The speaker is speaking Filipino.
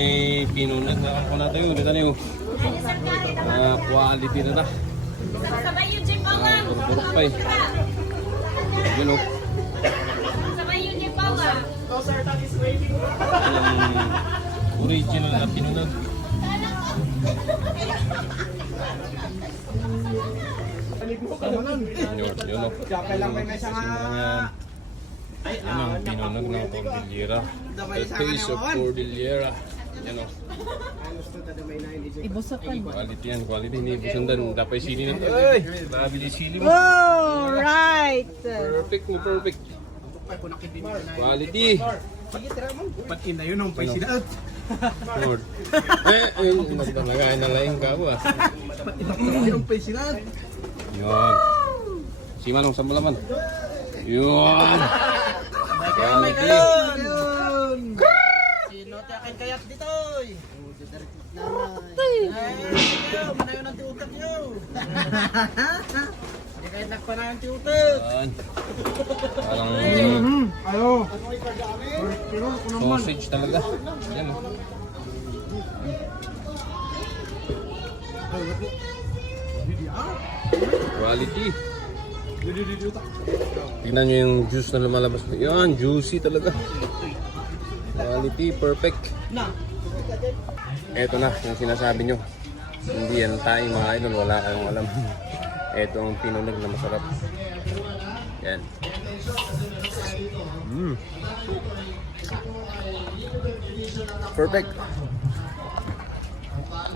may pinunag na ako natin yun. Dito na yun. Quality na na. Sabay yung Jim Bawang. Turok pa eh. Yun o. Sabay yung Jim Bawang. Original na pinunag. Yun o. Yan ang pinunag ng Cordillera. The taste of Cordillera. Yan o. Ibusakan. Quality yan, quality. Hindi busundan. Dapat sili na. Ay! Grabe yung sili mo. Oh, right. Perfect mo, perfect. Quality. Patin na yun ang paisilat. Lord. Ayun. Nagtalagay na laing ka mo ah. Patin na yun ang paisilat. Yun. Si Manong sa Mulaman. Yun. Quality. Sino tiyakin kayat dito? Manayon ang tiutak nyo. Hindi kahit nagpana ang tiutak. Yan. Parang Ayo. sausage talaga. Yan o. Quality. Tingnan nyo yung juice na lumalabas. Yan, juicy talaga. Quality, perfect. Eto na, yung sinasabi nyo. Hindi yan tayo mga idol, wala kayong alam. Eto ang pinunag na masarap. Yan. Perfect.